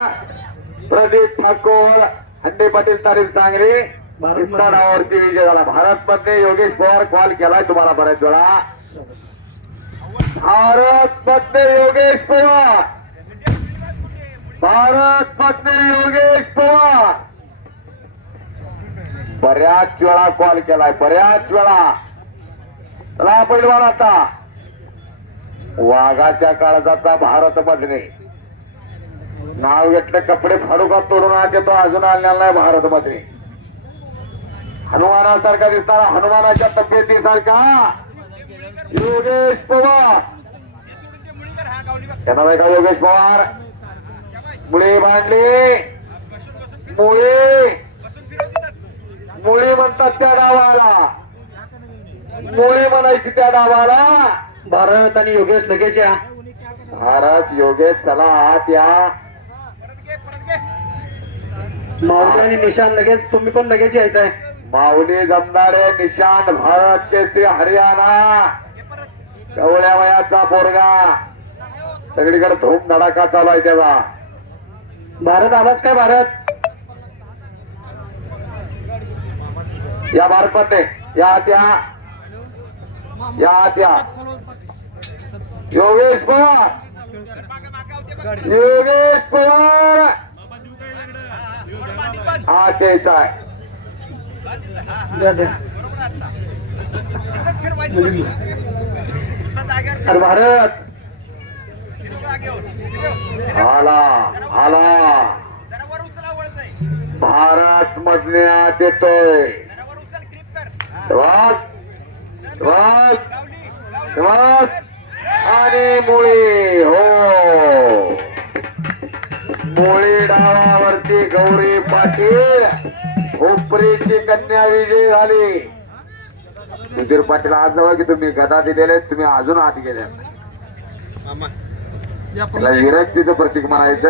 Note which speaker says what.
Speaker 1: प्रदीप ठाकोर हंडे पाटील तारीख चांगली विस्तारावरती विजय झाला. भारत मध्ये योगेश पवार कॉल केलाय तुम्हाला बऱ्याच वेळा? भारत मध्ये योगेश पवार. भारत मध्ये योगेश पवार. बऱ्याच वेळा कॉल केलाय. बऱ्याच वेळा. चला पैलवान आता. वाघाच्या काळजाचा भारत मधने नाव घेतले कपडे फाडूका तोडून आले तो अजून आलेला नाही भारत मध्ये हनुमानासारखा दिसणारा हनुमानाच्या तब्येतीसारखा योगेश पवार. येणार का योगेश पवार? मुळे मांडले मुळे. मुळे म्हणतात त्या डावाला. मुळे म्हणायची त्या डावाला.
Speaker 2: भारत आणि योगेश लगेच या.
Speaker 1: भारत योगेश चला आत या.
Speaker 2: माऊली आणि निशान लगेच तुम्ही पण लगेच यायचं आहे.
Speaker 1: माऊली जमणारे निशान भारत केसरी हरियाणा. कवळ्या वयाचा पोरगा. सगळीकडे धूम धडाका चालू आहे त्याचा
Speaker 2: भारत आवाज काय भारत?
Speaker 1: या भारत मध्ये या त्या. या त्या. योगेश पवार योगेश पवार हा तेच आहे.
Speaker 2: द्या, द्या. अरे भारत.
Speaker 1: आला आला. भारत मधण्यात येतोय आणि मुळी हो. मुळी डावावरती गौरी पाटील. उपरीची कन्या विजय झाली. सुधीर पाटील आज जवळ की तुम्ही गदा दिलेले तुम्ही अजून आत गेल्या विरक्तीचं प्रतीक म्हणायचं